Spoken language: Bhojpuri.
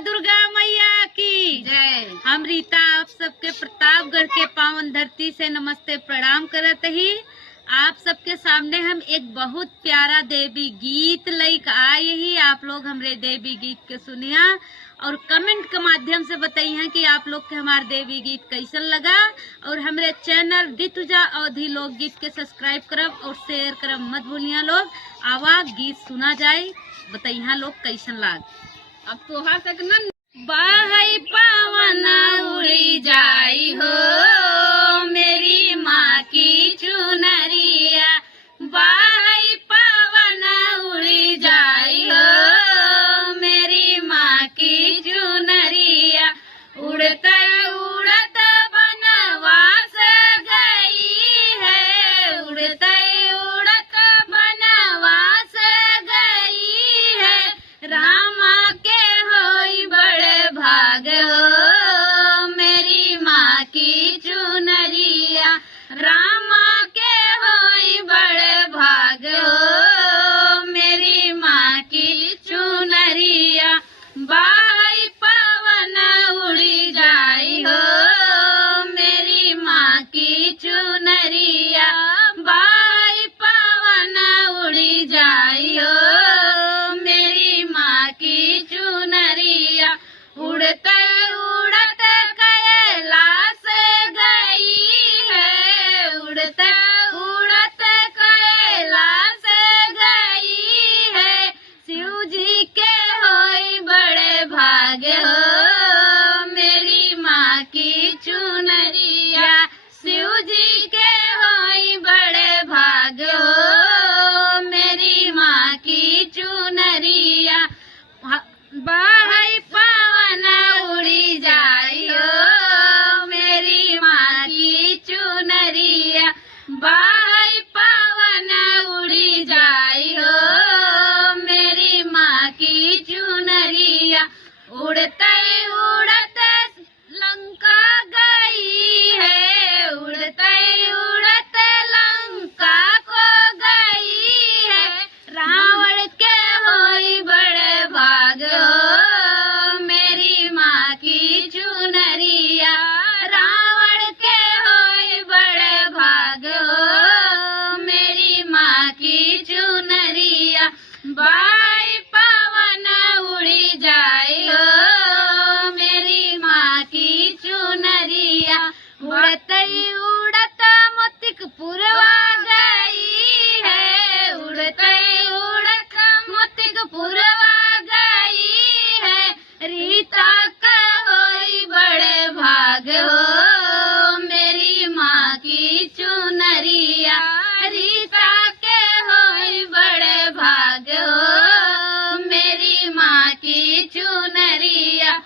दुर्गा मैया की जय। हम रीता आप सबके प्रतापगढ़ के पावन धरती से नमस्ते प्रणाम करत ही। आप सबके सामने हम एक बहुत प्यारा देवी गीत लैक आए ही। आप लोग हमरे देवी गीत के सुनिया और कमेंट के माध्यम से बताइए कि आप लोग के हमारे देवी गीत कैसन लगा। और हमरे चैनल ऋतुजा अवधि लोकगीत के सब्सक्राइब करब और शेयर करब मत भूलिया लोग। आवा गीत सुना जाए, बताइए लोग कैसन लाग। अब तोहा तक न बाहई पावन उड़ी जाई हो मेरी माँ की चुनरिया। बाहई पावन उड़ी जाई हो मेरी माँ की चुनरिया। उड़ते उड़त बनवास गई है, उड़ते उड़त बनवास गई है। रामा के होई बड़े भाग हो मेरी माँ की चुनरिया। रामा के होई बड़े भाग हो मेरी माँ की चुनरिया। बाई पवन उड़ी जाई हो मेरी माँ की चुनरिया। बाई पवन उड़ी जाई हो मेरी माँ की चुनरिया। उड़ते उड़ते कैलाश गई है, उड़ते उड़ते कैलाश गई है। शिव जी के होई बड़े भाग हो मेरी माँ की चुनरिया। शिव जी के होई बड़े भाग हो मेरी माँ की चुनरिया। बाई पवन उड़ी जाई हो मेरी माँ की चुनरिया। बाई पवन उड़ी जाई हो मेरी माँ की चुनरिया। उड़ते उड़ते लंका गई है, उड़ते उड़ते लंका को गई है। रावण के होई बड़े भाग हो मेरी माँ की चुनरिया। रावण के होई बड़े भाग हो मेरी माँ की चुनरिया। बाई पवन उड़ी जाई हो मेरी माँ की चुनरिया। उड़ते उड़त मोतिक पुरवा गई है, उड़ते उड़त मोतिक पुरवा गई है। रीता का होई बड़े भाग हो मेरी माँ की चुनरिया। रीता के होई बड़े भाग हो मेरी माँ की चुनरिया।